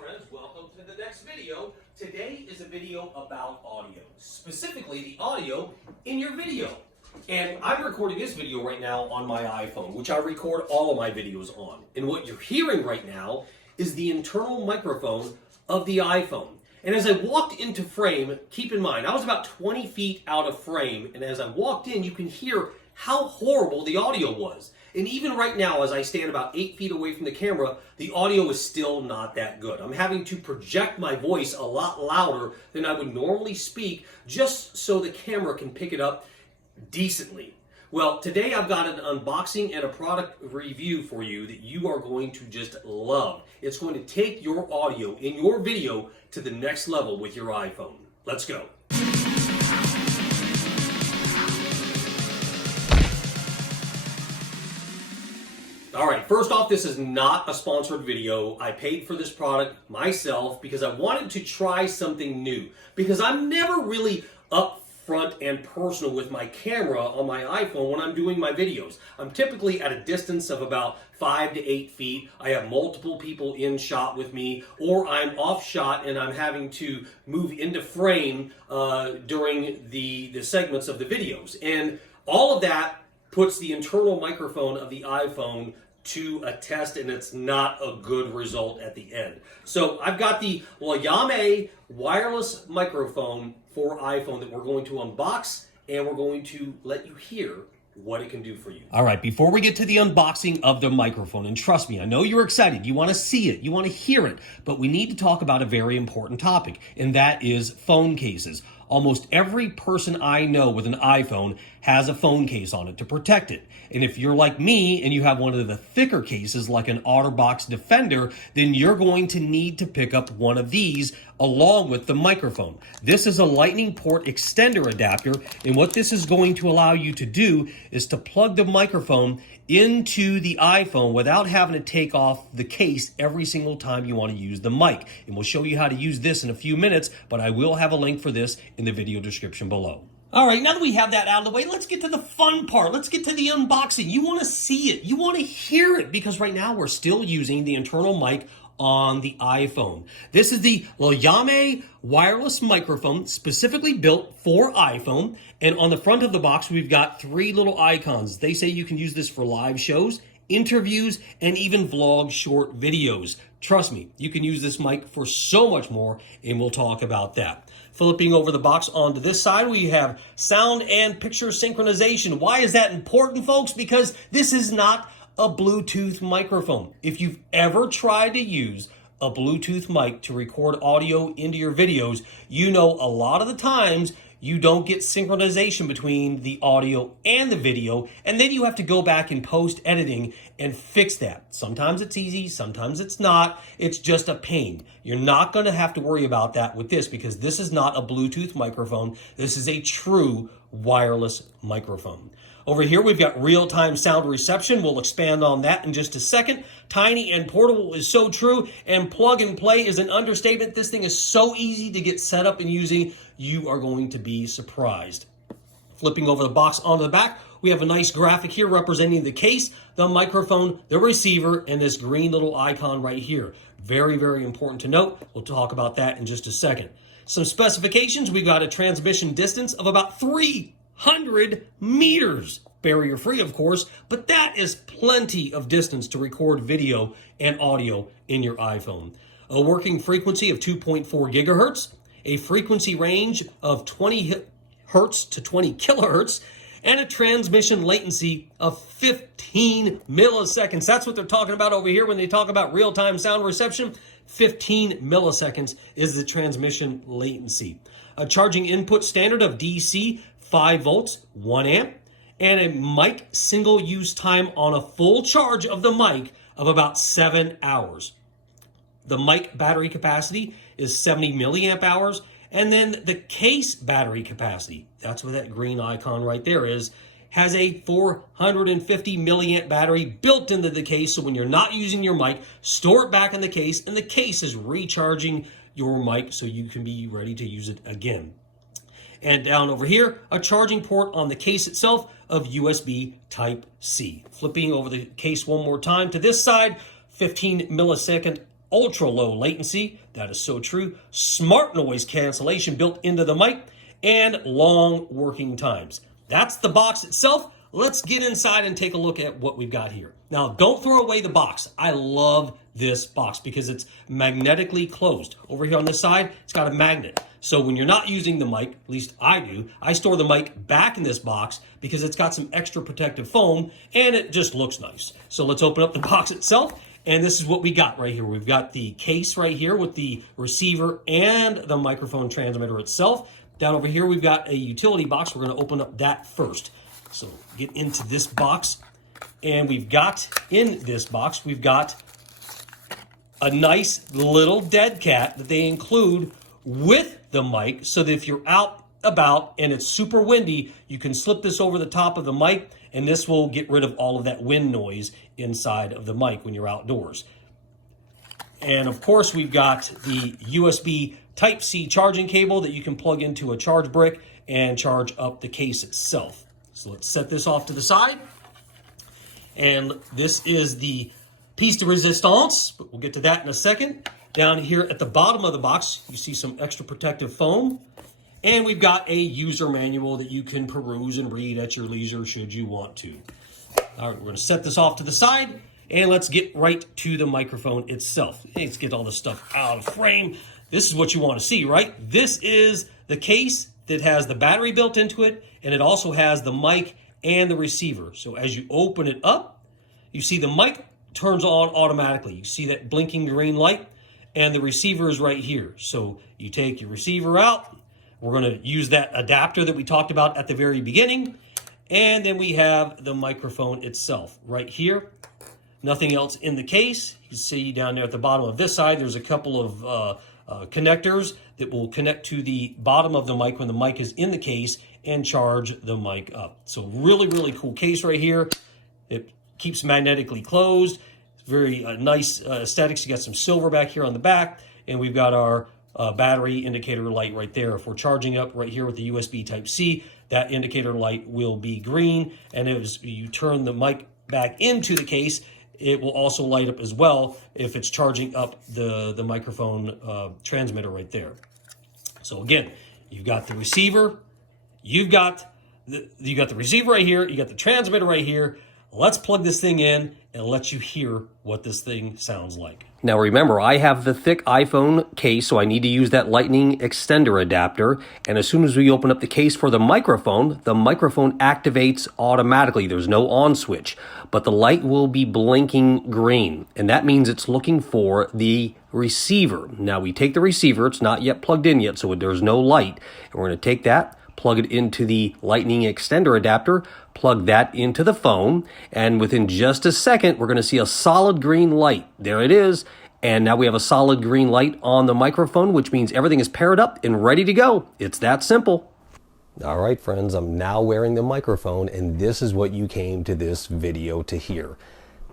friends, welcome to the next video. Today is a video about audio, specifically the audio in your video. And I'm recording this video right now on my iPhone, which I record all of my videos on. And what you're hearing right now is the internal microphone of the iPhone. And as I walked into frame, keep in mind, I was about 20 feet out of frame, and as I walked in, you can hear how horrible the audio was. And even right now, as I stand about 8 feet away from the camera, the audio is still not that good. I'm having to project my voice a lot louder than I would normally speak, just so the camera can pick it up decently. Well, today I've got an unboxing and a product review for you that you are going to just love. It's going to take your audio in your video to the next level with your iPhone. Let's go. All right, first off, this is not a sponsored video. I paid for this product myself because I wanted to try something new. Because I'm never really upfront and personal with my camera on my iPhone when I'm doing my videos. I'm typically at a distance of about 5 to 8 feet. I have multiple people in shot with me, or I'm off shot and I'm having to move into frame during the segments of the videos. And all of that puts the internal microphone of the iPhone to a test, and it's not a good result at the end. So I've got the Lawyamai Wireless Microphone for iPhone that we're going to unbox, and we're going to let you hear what it can do for you. All right, before we get to the unboxing of the microphone, and trust me, I know you're excited, you want to see it, you want to hear it, but we need to talk about a very important topic, and that is phone cases. Almost every person I know with an iPhone has a phone case on it to protect it. And if you're like me and you have one of the thicker cases like an OtterBox Defender, then you're going to need to pick up one of these along with the microphone. This is a lightning port extender adapter, and what this is going to allow you to do is to plug the microphone into the iPhone without having to take off the case every single time you want to use the mic. And we'll show you how to use this in a few minutes, but I will have a link for this in the video description below. All right, now that we have that out of the way, let's get to the fun part. Let's get to the unboxing. You want to see it. You want to hear it, because right now we're still using the internal mic on the iPhone. This is the Lawyamai Wireless Microphone, specifically built for iPhone. And on the front of the box, we've got 3 little icons. They say you can use this for live shows, interviews, and even vlog short videos. Trust me, you can use this mic for so much more, and we'll talk about that. Flipping over the box onto this side, we have sound and picture synchronization. Why is that important, folks? Because this is not a Bluetooth microphone. If you've ever tried to use a Bluetooth mic to record audio into your videos, you know a lot of the times you don't get synchronization between the audio and the video, and then you have to go back in post-editing and fix that. Sometimes it's easy, sometimes it's not. It's just a pain. You're not going to have to worry about that with this, because this is not a Bluetooth microphone. This is a true wireless microphone. Over here, we've got real-time sound reception. We'll expand on that in just a second. Tiny and portable is so true, and plug and play is an understatement. This thing is so easy to get set up and using, you are going to be surprised. Flipping over the box onto the back, we have a nice graphic here representing the case, the microphone, the receiver, and this green little icon right here. Very, very important to note. We'll talk about that in just a second. Some specifications, we've got a transmission distance of about 300 meters. Barrier free, of course, but that is plenty of distance to record video and audio in your iPhone. A working frequency of 2.4 gigahertz, a frequency range of 20 hertz to 20 kilohertz, and a transmission latency of 15 milliseconds. That's what they're talking about over here when they talk about real-time sound reception. 15 milliseconds is the transmission latency. A charging input standard of DC 5 volts, 1 amp, and a mic single-use time on a full charge of the mic of about 7 hours. The mic battery capacity is 70 milliamp hours, and then the case battery capacity, that's what that green icon right there is, has a 450 milliamp battery built into the case, so when you're not using your mic, store it back in the case, and the case is recharging your mic so you can be ready to use it again. And down over here, a charging port on the case itself of USB Type-C. Flipping over the case one more time to this side, 15 millisecond ultra low latency. That is so true. Smart noise cancellation built into the mic, and long working times. That's the box itself. Let's get inside and take a look at what we've got here. Now, don't throw away the box. I love this box because it's magnetically closed. Over here on this side, it's got a magnet. So when you're not using the mic, at least I do, I store the mic back in this box because it's got some extra protective foam and it just looks nice. So let's open up the box itself. And this is what we got right here. We've got the case right here with the receiver and the microphone transmitter itself. Down over here, we've got a utility box. We're going to open up that first. So get into this box. And we've got, in this box, we've got a nice little dead cat that they include with the mic so that if you're out about and it's super windy, you can slip this over the top of the mic and this will get rid of all of that wind noise inside of the mic when you're outdoors. And of course, we've got the USB Type-C charging cable that you can plug into a charge brick and charge up the case itself. So let's set this off to the side. And this is the piece de resistance, but we'll get to that in a second. Down here at the bottom of the box, you see some extra protective foam. And we've got a user manual that you can peruse and read at your leisure should you want to. All right, we're going to set this off to the side. And let's get right to the microphone itself. Let's get all this stuff out of frame. This is what you want to see, right? This is the case that has the battery built into it, and it also has the mic and the receiver. So as you open it up, you see the mic turns on automatically. You see that blinking green light, and the receiver is right here. So you take your receiver out. We're going to use that adapter that we talked about at the very beginning. And then we have the microphone itself right here. Nothing else in the case. You can see down there at the bottom of this side, there's a couple of connectors that will connect to the bottom of the mic when the mic is in the case and charge the mic up. So really, really cool case right here. It keeps magnetically closed. It's very nice aesthetics. You got some silver back here on the back, and we've got our battery indicator light right there. If we're charging up right here with the USB Type-C, that indicator light will be green, and as you turn the mic back into the case, it will also light up as well if it's charging up the microphone transmitter right there. So again, you've got the receiver, you've got the receiver right here, you got the transmitter right here. Let's plug this thing in and let you hear what this thing sounds like. Now remember, I have the thick iPhone case, so I need to use that lightning extender adapter. And as soon as we open up the case for the microphone activates automatically. There's no on switch, but the light will be blinking green. And that means it's looking for the receiver. Now we take the receiver, it's not yet plugged in yet, so there's no light. And we're going to take that, plug it into the lightning extender adapter, plug that into the phone, and within just a second, we're going to see a solid green light. There it is. And now we have a solid green light on the microphone, which means everything is paired up and ready to go. It's that simple. All right, friends, I'm now wearing the microphone, and this is what you came to this video to hear.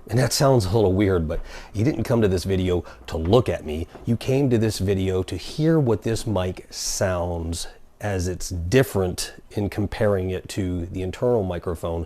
And that sounds a little weird, but you didn't come to this video to look at me. You came to this video to hear what this mic sounds as it's different in comparing it to the internal microphone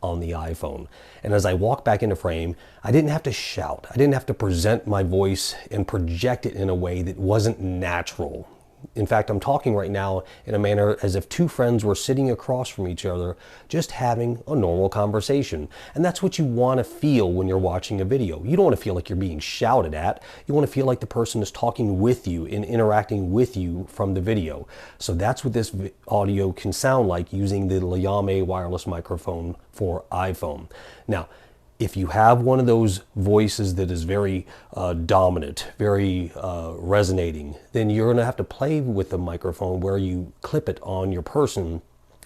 on the iPhone. And as I walk back into frame, I didn't have to shout. I didn't have to present my voice and project it in a way that wasn't natural. In fact, I'm talking right now in a manner as if two friends were sitting across from each other, just having a normal conversation. And that's what you want to feel when you're watching a video. You don't want to feel like you're being shouted at. You want to feel like the person is talking with you and interacting with you from the video. So that's what this audio can sound like using the Lawyamai wireless microphone for iPhone. Now, if you have one of those voices that is very dominant, very resonating, then you're going to have to play with the microphone where you clip it on your person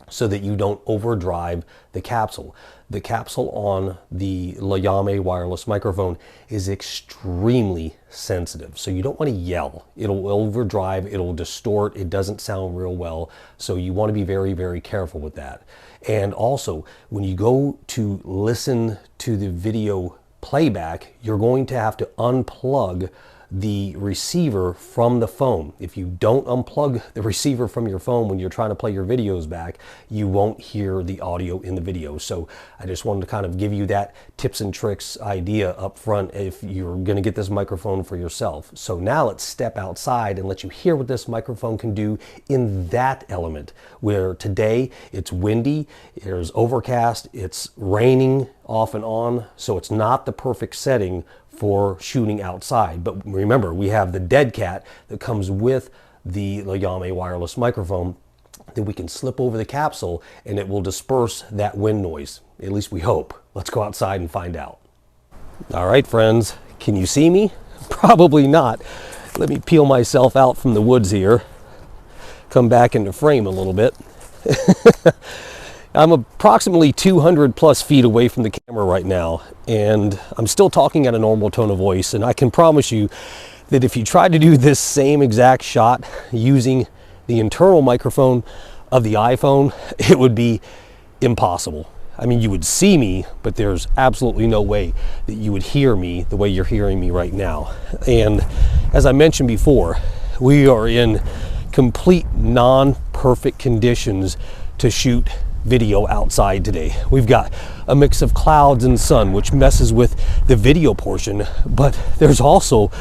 so that you don't overdrive the capsule. The capsule on the Lawyamai wireless microphone is extremely sensitive, so you don't want to yell. It'll overdrive, it'll distort, it doesn't sound real well, so you want to be very, very careful with that. And also, when you go to listen to the video playback, you're going to have to unplug the receiver from the phone. If you don't unplug the receiver from your phone when you're trying to play your videos back, you won't hear the audio in the video. So I just wanted to kind of give you that tips and tricks idea up front if you're going to get this microphone for yourself. So now let's step outside and let you hear what this microphone can do in that element, where today it's windy, there's overcast, it's raining off and on, so it's not the perfect setting for shooting outside. But remember, we have the dead cat that comes with the Lawyamai wireless microphone that we can slip over the capsule and it will disperse that wind noise. At least we hope. Let's go outside and find out. All right, friends, can you see me? Probably not. Let me peel myself out from the woods here. Come back into frame a little bit. I'm approximately 200 plus feet away from the camera right now, and I'm still talking at a normal tone of voice, and I can promise you that if you try to do this same exact shot using the internal microphone of the iPhone, it would be impossible. I mean, you would see me, but there's absolutely no way that you would hear me the way you're hearing me right now. And as I mentioned before, we are in complete non-perfect conditions to shoot video outside today. We've got a mix of clouds and sun, which messes with the video portion, but there's also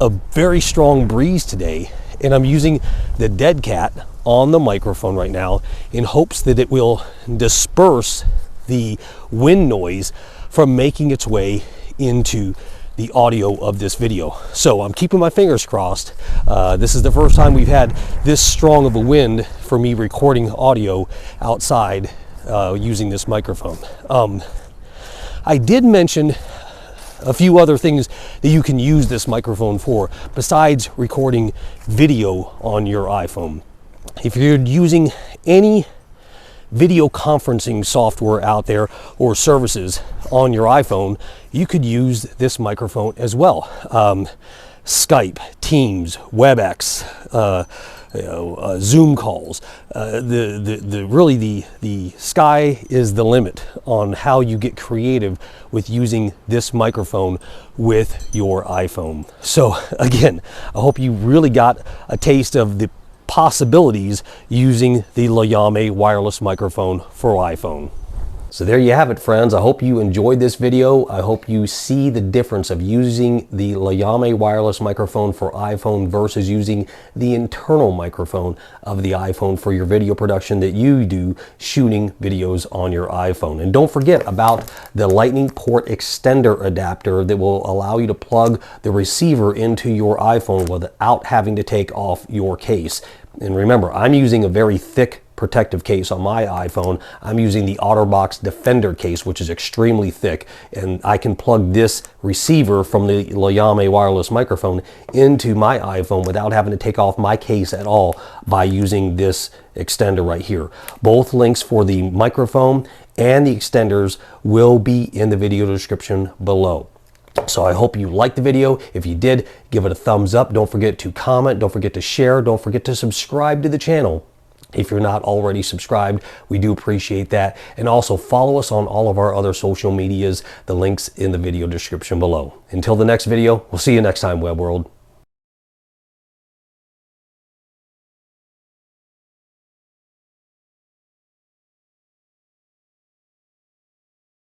a very strong breeze today, and I'm using the dead cat on the microphone right now in hopes that it will disperse the wind noise from making its way into the audio of this video. So I'm keeping my fingers crossed. This is the first time we've had this strong of a wind for me recording audio outside using this microphone. I did mention a few other things that you can use this microphone for besides recording video on your iPhone. If you're using any video conferencing software out there or services on your iPhone, you could use this microphone as well. Skype, Teams, WebEx, Zoom calls. Really the sky is the limit on how you get creative with using this microphone with your iPhone. So again, I hope you really got a taste of the possibilities using the Lawyamai wireless microphone for iPhone. So there you have it, friends. I hope you enjoyed this video. I hope you see the difference of using the Lawyamai wireless microphone for iPhone versus using the internal microphone of the iPhone for your video production that you do shooting videos on your iPhone. And don't forget about the Lightning port extender adapter that will allow you to plug the receiver into your iPhone without having to take off your case. And remember, I'm using a very thick protective case on my iPhone. I'm using the OtterBox Defender case, which is extremely thick, and I can plug this receiver from the Lawyamai wireless microphone into my iPhone without having to take off my case at all by using this extender right here. Both links for the microphone and the extenders will be in the video description below. So I hope you liked the video. If you did, give it a thumbs up. Don't forget to comment. Don't forget to share. Don't forget to subscribe to the channel. If you're not already subscribed, we do appreciate that. And also follow us on all of our other social medias. The links in the video description below. Until the next video, we'll see you next time, Web World.